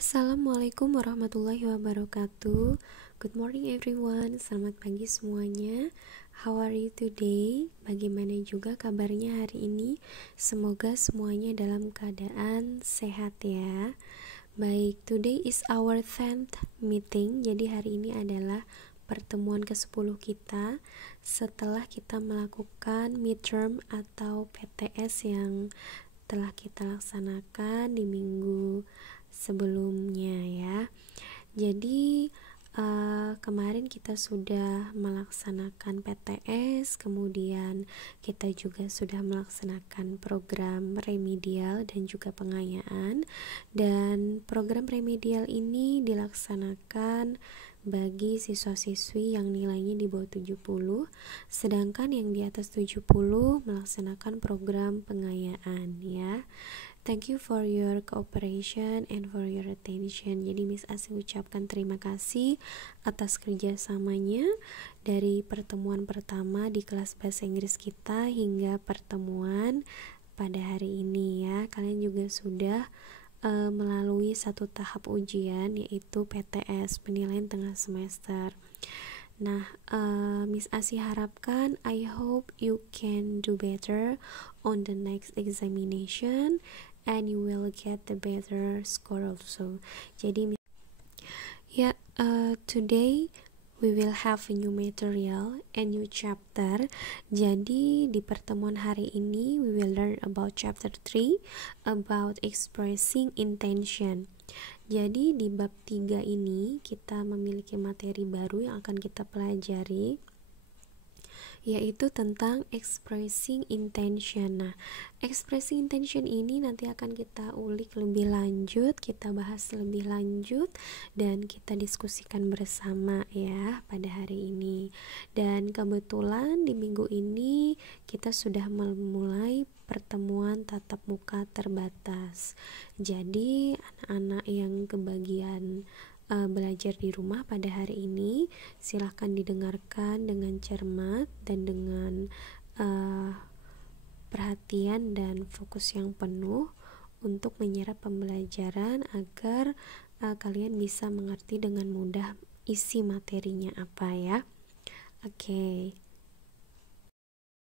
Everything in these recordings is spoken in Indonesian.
Assalamualaikum warahmatullahi wabarakatuh. Good morning everyone. Selamat pagi semuanya. How are you today? Bagaimana juga kabarnya hari ini? Semoga semuanya dalam keadaan sehat ya. Baik, today is our 10th meeting. Jadi hari ini adalah pertemuan ke-10 kita setelah kita melakukan midterm atau PTS yang telah kita laksanakan di minggu sebelumnya ya. Jadi kemarin kita sudah melaksanakan PTS, kemudian kita juga sudah melaksanakan program remedial dan juga pengayaan. Dan program remedial ini dilaksanakan bagi siswa-siswi yang nilainya di bawah 70, sedangkan yang di atas 70 melaksanakan program pengayaan ya. Thank you for your cooperation and for your attention. Jadi Miss Asi ucapkan terima kasih atas kerjasamanya dari pertemuan pertama di kelas bahasa Inggris kita hingga pertemuan pada hari ini ya. Kalian juga sudah melalui satu tahap ujian, yaitu PTS, penilaian tengah semester. Nah, Miss Asi harapkan, I hope you can do better on the next examination and you will get the better score also. Jadi ya, today we will have a new material, a new chapter. Jadi di pertemuan hari ini we will learn about chapter 3 about expressing intention. Jadi di bab 3 ini kita memiliki materi baru yang akan kita pelajari, yaitu tentang expressing intention. Nah, expressing intention ini nanti akan kita ulik lebih lanjut, kita bahas lebih lanjut, dan kita diskusikan bersama ya pada hari ini. Dan kebetulan di minggu ini kita sudah memulai pertemuan tatap muka terbatas. Jadi anak-anak yang kebagian belajar di rumah pada hari ini, silahkan didengarkan dengan cermat dan dengan perhatian dan fokus yang penuh untuk menyerap pembelajaran agar kalian bisa mengerti dengan mudah isi materinya apa ya. Oke.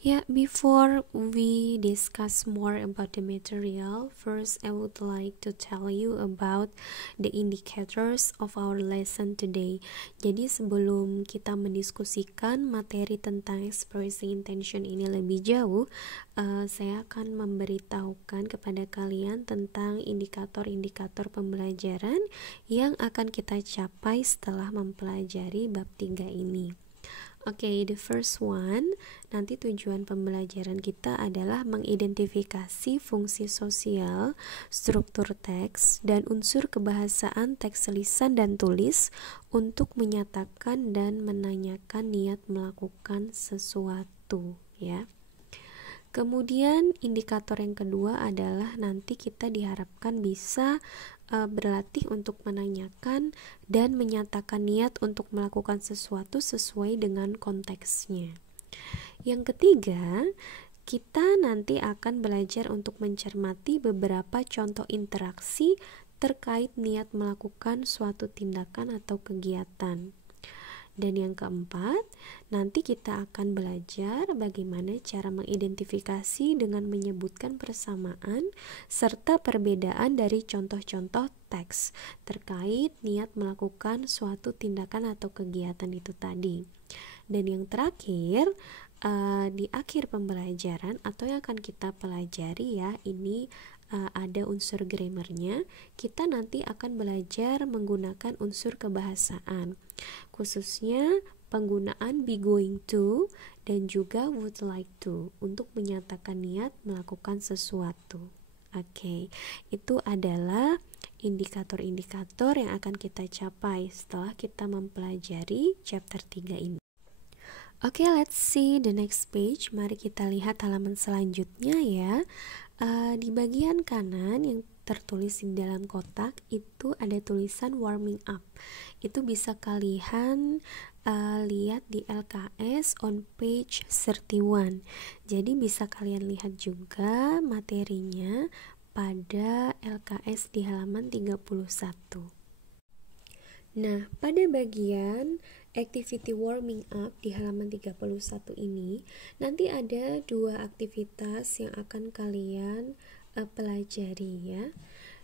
Yeah, before we discuss more about the material, first I would like to tell you about the indicators of our lesson today. Jadi sebelum kita mendiskusikan materi tentang expressing intention ini lebih jauh, saya akan memberitahukan kepada kalian tentang indikator-indikator pembelajaran yang akan kita capai setelah mempelajari bab 3 ini. Oke, the first one, nanti tujuan pembelajaran kita adalah mengidentifikasi fungsi sosial, struktur teks, dan unsur kebahasaan teks lisan dan tulis untuk menyatakan dan menanyakan niat melakukan sesuatu, ya. Kemudian indikator yang kedua adalah nanti kita diharapkan bisa berlatih untuk menanyakan dan menyatakan niat untuk melakukan sesuatu sesuai dengan konteksnya. Yang ketiga, kita nanti akan belajar untuk mencermati beberapa contoh interaksi terkait niat melakukan suatu tindakan atau kegiatan. Dan yang keempat, nanti kita akan belajar bagaimana cara mengidentifikasi dengan menyebutkan persamaan serta perbedaan dari contoh-contoh teks terkait niat melakukan suatu tindakan atau kegiatan itu tadi. Dan yang terakhir, di akhir pembelajaran atau yang akan kita pelajari ya, ini ada unsur grammarnya. Kita nanti akan belajar menggunakan unsur kebahasaan, khususnya penggunaan be going to dan juga would like to untuk menyatakan niat melakukan sesuatu. Oke, itu adalah indikator-indikator yang akan kita capai setelah kita mempelajari chapter 3 ini. Oke, let's see the next page. Mari kita lihat halaman selanjutnya ya. Di bagian kanan yang tertulis di dalam kotak itu ada tulisan warming up. Itu bisa kalian lihat di LKS on page 31. Jadi bisa kalian lihat juga materinya pada LKS di halaman 31. Nah, pada bagian activity warming up di halaman 31 ini, nanti ada 2 aktivitas yang akan kalian pelajari ya.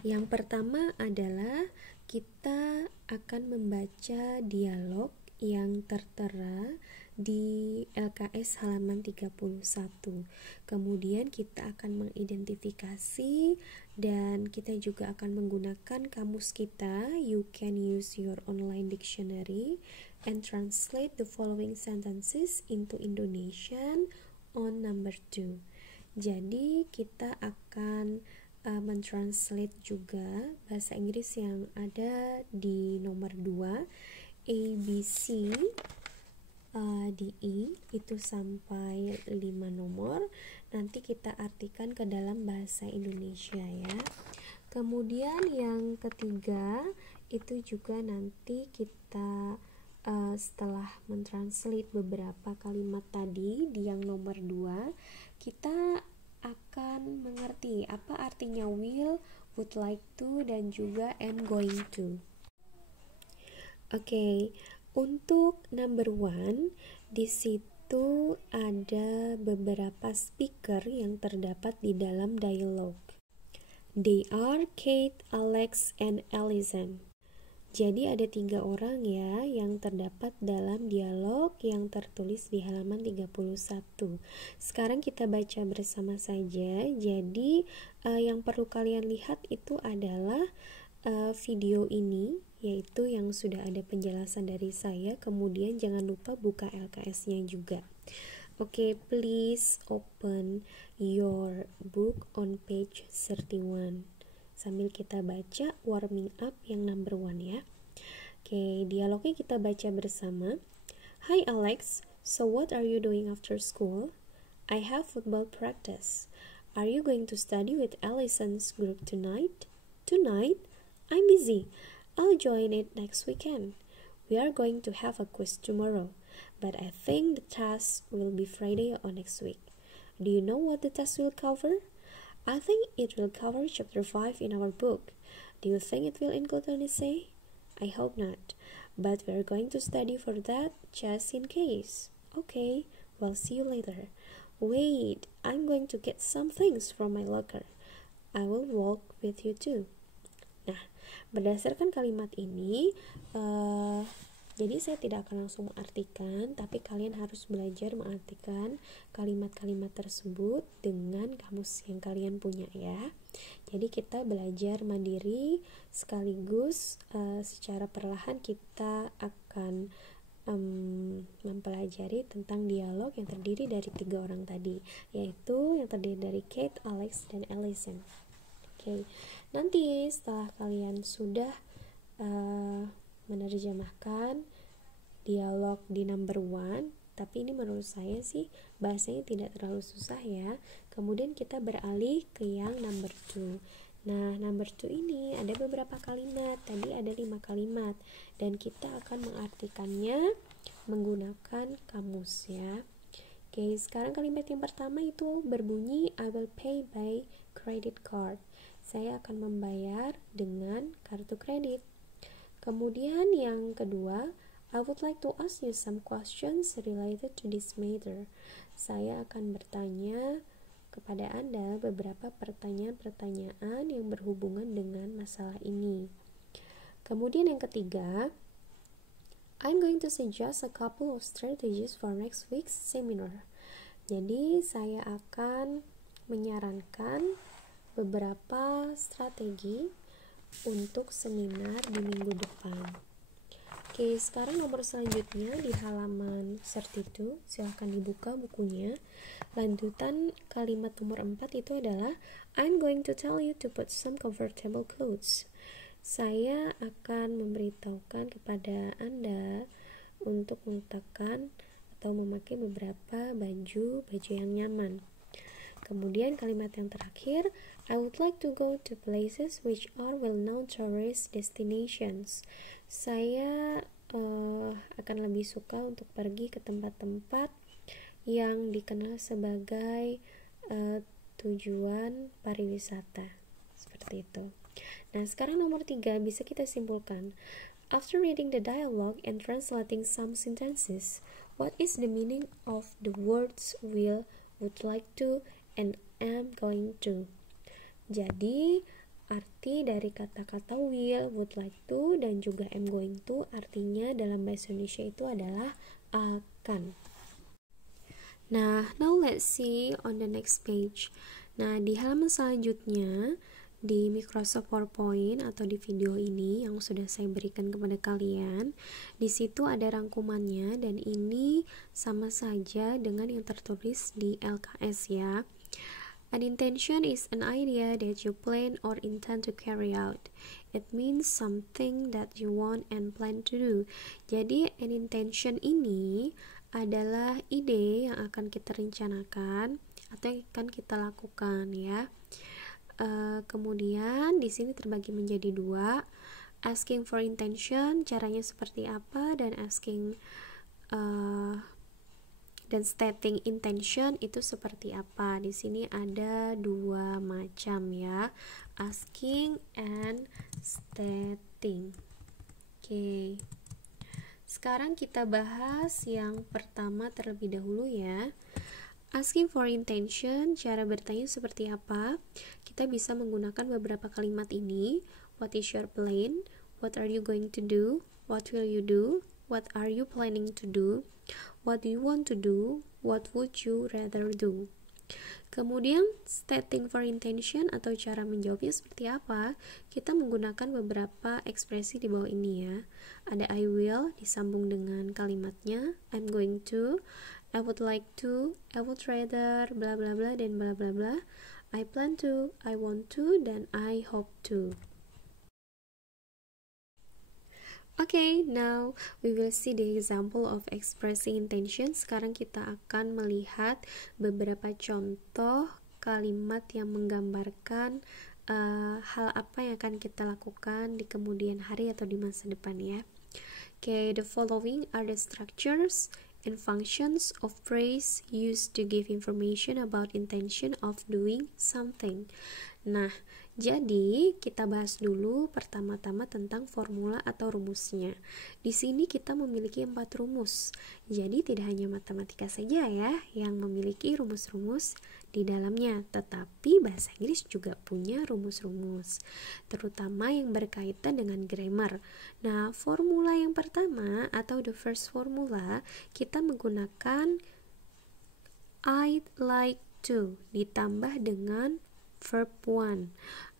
Yang pertama adalah kita akan membaca dialog yang tertera di LKS halaman 31. Kemudian kita akan mengidentifikasi dan kita juga akan menggunakan kamus kita. You can use your online dictionary and translate the following sentences into Indonesian on number 2. Jadi kita akan mentranslate juga bahasa Inggris yang ada di nomor 2, A, B, C, D, E, itu sampai 5 nomor. Nanti kita artikan ke dalam bahasa Indonesia ya. Kemudian yang ketiga, itu juga nanti kita setelah mentranslate beberapa kalimat tadi di yang nomor 2, kita akan mengerti apa artinya will, would like to, dan juga am going to. Oke, untuk number 1, di situ ada beberapa speaker yang terdapat di dalam dialog. They are Kate, Alex, and Allison. Jadi ada 3 orang ya yang terdapat dalam dialog yang tertulis di halaman 31. Sekarang kita baca bersama saja. Jadi yang perlu kalian lihat itu adalah video ini, yaitu yang sudah ada penjelasan dari saya. Kemudian jangan lupa buka LKS-nya juga. Oke, please open your book on page 31. Sambil kita baca warming up yang number 1 ya. Oke, dialognya kita baca bersama. Hi Alex, so what are you doing after school? I have football practice. Are you going to study with Allison's group tonight? Tonight? I'm busy. I'll join it next weekend. We are going to have a quiz tomorrow, but I think the test will be Friday or next week. Do you know what the test will cover? I think it will cover chapter 5 in our book. Do you think it will include an essay? I hope not, but we're going to study for that just in case. Okay, well, see you later. Wait, I'm going to get some things from my locker. I will walk with you too. Nah, berdasarkan kalimat ini, jadi saya tidak akan langsung mengartikan, tapi kalian harus belajar mengartikan kalimat-kalimat tersebut dengan kamus yang kalian punya ya. Jadi kita belajar mandiri sekaligus secara perlahan kita akan mempelajari tentang dialog yang terdiri dari 3 orang tadi, yaitu yang terdiri dari Kate, Alex, dan Allison. Oke, nanti setelah kalian sudah menerjemahkan dialog di number 1, tapi ini menurut saya sih bahasanya tidak terlalu susah ya. Kemudian kita beralih ke yang number 2. Nah, number 2 ini ada beberapa kalimat. Tadi ada 5 kalimat dan kita akan mengartikannya menggunakan kamus ya. Oke, sekarang kalimat yang pertama itu berbunyi I will pay by credit card. Saya akan membayar dengan kartu kredit. Kemudian yang kedua, I would like to ask you some questions related to this matter. Saya akan bertanya kepada Anda beberapa pertanyaan-pertanyaan yang berhubungan dengan masalah ini. Kemudian yang ketiga, I'm going to suggest a couple of strategies for next week's seminar. Jadi saya akan menyarankan beberapa strategi untuk seminar di minggu depan. Oke, sekarang nomor selanjutnya di halaman 32, silahkan dibuka bukunya. Lanjutan kalimat nomor 4 itu adalah I'm going to tell you to put some comfortable clothes. Saya akan memberitahukan kepada Anda untuk meletakkan atau memakai beberapa baju yang nyaman. Kemudian kalimat yang terakhir, I would like to go to places which are well-known tourist destinations. Saya akan lebih suka untuk pergi ke tempat-tempat yang dikenal sebagai tujuan pariwisata. seperti itu. Nah, sekarang nomor 3 bisa kita simpulkan. After reading the dialogue and translating some sentences, what is the meaning of the words will, would like to, and am going to? Jadi, arti dari kata-kata will, would like to, dan juga am going to artinya dalam bahasa Indonesia itu adalah akan. Nah, now let's see on the next page. Nah, di halaman selanjutnya di Microsoft PowerPoint atau di video ini yang sudah saya berikan kepada kalian, di situ ada rangkumannya dan ini sama saja dengan yang tertulis di LKS ya. An intention is an idea that you plan or intend to carry out. It means something that you want and plan to do. Jadi an intention ini adalah ide yang akan kita rencanakan atau yang akan kita lakukan ya. Kemudian di sini terbagi menjadi 2. Asking for intention caranya seperti apa, dan asking dan stating intention itu seperti apa. Di sini ada 2 macam ya, asking and stating. Oke. Sekarang kita bahas yang pertama terlebih dahulu ya. Asking for intention, cara bertanya seperti apa? Kita bisa menggunakan beberapa kalimat ini. What is your plan? What are you going to do? What will you do? What are you planning to do? What do you want to do? What would you rather do? Kemudian, stating for intention atau cara menjawabnya seperti apa? Kita menggunakan beberapa ekspresi di bawah ini ya. Ada I will disambung dengan kalimatnya I'm going to, I would like to, I would rather, bla bla bla dan bla bla bla. I plan to, I want to, dan I hope to. Okay, now we will see the example of expressing intention. Sekarang kita akan melihat beberapa contoh kalimat yang menggambarkan hal apa yang akan kita lakukan di kemudian hari atau di masa depan ya. Okay, the following are the structures and functions of phrase used to give information about intention of doing something. Nah, jadi kita bahas dulu pertama-tama tentang formula atau rumusnya. Di sini kita memiliki 4 rumus. Jadi tidak hanya matematika saja ya yang memiliki rumus-rumus di dalamnya, tetapi bahasa Inggris juga punya rumus-rumus, terutama yang berkaitan dengan grammar. Nah, formula yang pertama atau the first formula, kita menggunakan I'd like to ditambah dengan verb 1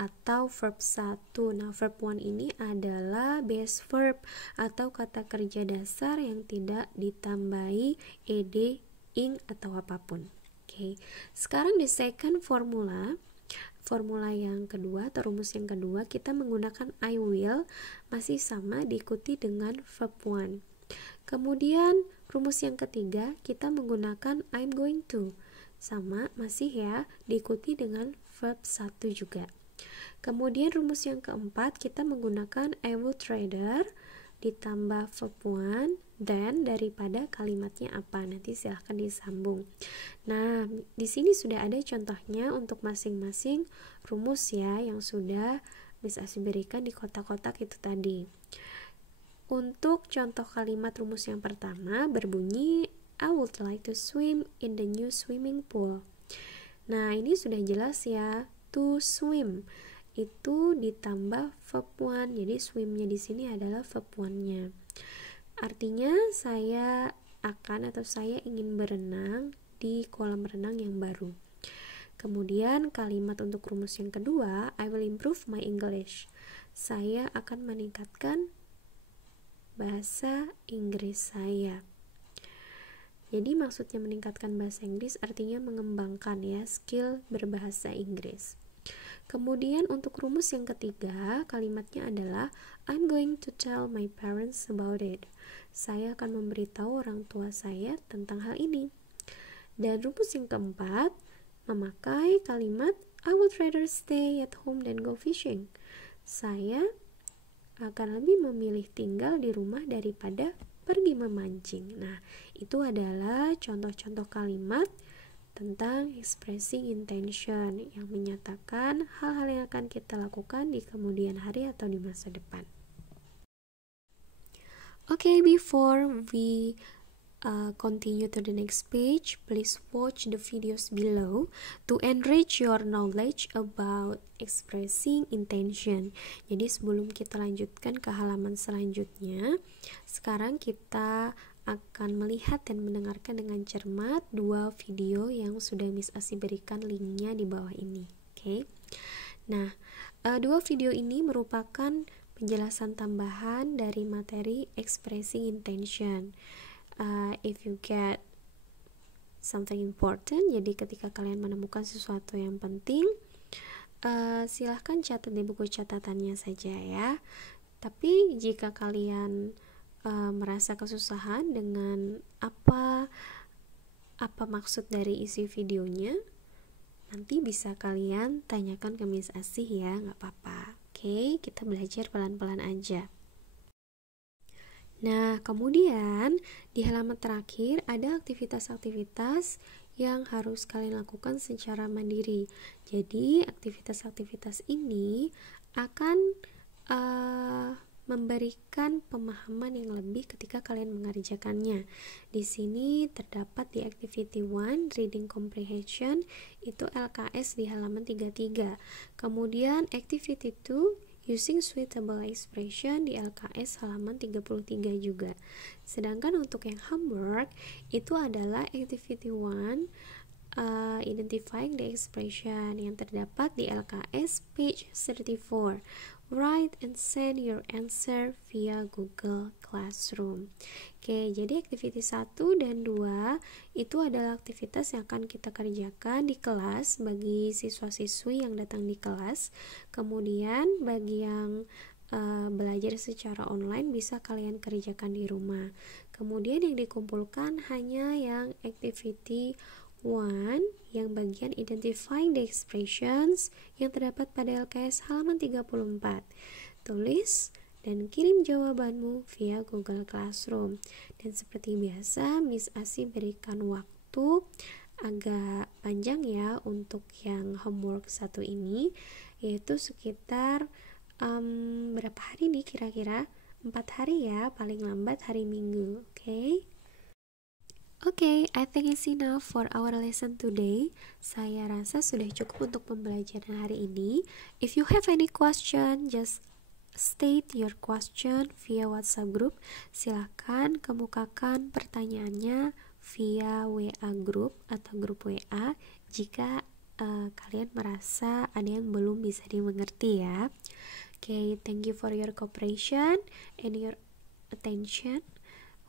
atau verb 1. Nah, verb 1 ini adalah base verb atau kata kerja dasar yang tidak ditambahi ed, ing atau apapun. Oke. Sekarang di second formula yang kedua atau rumus yang kedua, kita menggunakan I will, masih sama diikuti dengan verb 1. Kemudian rumus yang ketiga kita menggunakan I'm going to, sama masih ya diikuti dengan verb 1 juga. Kemudian rumus yang keempat kita menggunakan I would rather ditambah verb 1 dan daripada kalimatnya apa, nanti silahkan disambung. Nah, di sini sudah ada contohnya untuk masing-masing rumus ya yang sudah Miss Asy berikan di kotak-kotak itu tadi. Untuk contoh kalimat rumus yang pertama berbunyi I would like to swim in the new swimming pool. Nah, ini sudah jelas ya, to swim itu ditambah verb 1. Jadi swimnya di sini adalah verb 1-nya. Artinya saya akan atau saya ingin berenang di kolam renang yang baru. Kemudian kalimat untuk rumus yang kedua, I will improve my English. Saya akan meningkatkan bahasa Inggris saya. Jadi maksudnya meningkatkan bahasa Inggris artinya mengembangkan ya skill berbahasa Inggris. Kemudian untuk rumus yang ketiga, kalimatnya adalah I'm going to tell my parents about it. Saya akan memberitahu orang tua saya tentang hal ini. Dan rumus yang keempat, memakai kalimat I would rather stay at home than go fishing. Saya akan lebih memilih tinggal di rumah daripada pergi memancing. Nah, itu adalah contoh-contoh kalimat tentang expressing intention yang menyatakan hal-hal yang akan kita lakukan di kemudian hari atau di masa depan. Okay, before we continue to the next page, please watch the videos below to enrich your knowledge about expressing intention. Jadi sebelum kita lanjutkan ke halaman selanjutnya, sekarang kita akan melihat dan mendengarkan dengan cermat dua video yang sudah Miss Asi berikan linknya di bawah ini. Oke. Nah, dua video ini merupakan penjelasan tambahan dari materi expressing intention. If you get something important, jadi ketika kalian menemukan sesuatu yang penting, silahkan catat di buku catatannya saja ya. Tapi jika kalian merasa kesusahan dengan apa maksud dari isi videonya, nanti bisa kalian tanyakan ke Miss Asih ya, nggak apa-apa. Oke, kita belajar pelan-pelan aja. Nah, kemudian di halaman terakhir ada aktivitas-aktivitas yang harus kalian lakukan secara mandiri. Jadi, aktivitas-aktivitas ini akan memberikan pemahaman yang lebih ketika kalian mengerjakannya. Di sini terdapat di activity 1, reading comprehension, itu LKS di halaman 33. Kemudian activity 2, using suitable expression di LKS halaman 33 juga. Sedangkan untuk yang homework itu adalah activity 1, identifying the expression yang terdapat di LKS page 34. Write and send your answer via Google Classroom. Oke, jadi activity 1 dan 2 itu adalah aktivitas yang akan kita kerjakan di kelas bagi siswa-siswi yang datang di kelas. Kemudian bagi yang belajar secara online bisa kalian kerjakan di rumah. Kemudian yang dikumpulkan hanya yang activity 1 yang bagian identifying the expressions yang terdapat pada LKS halaman 34. Tulis dan kirim jawabanmu via Google Classroom. Dan seperti biasa, Miss Asi berikan waktu agak panjang ya untuk yang homework 1 ini, yaitu sekitar berapa hari nih kira-kira? 4 hari ya, paling lambat hari Minggu. Okay, I think it's enough for our lesson today. Saya rasa sudah cukup untuk pembelajaran hari ini. If you have any question, just state your question via WhatsApp group. Silakan kemukakan pertanyaannya via WA group atau grup WA jika kalian merasa ada yang belum bisa dimengerti ya. Okay, thank you for your cooperation and your attention.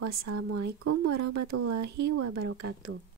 Wassalamualaikum warahmatullahi wabarakatuh.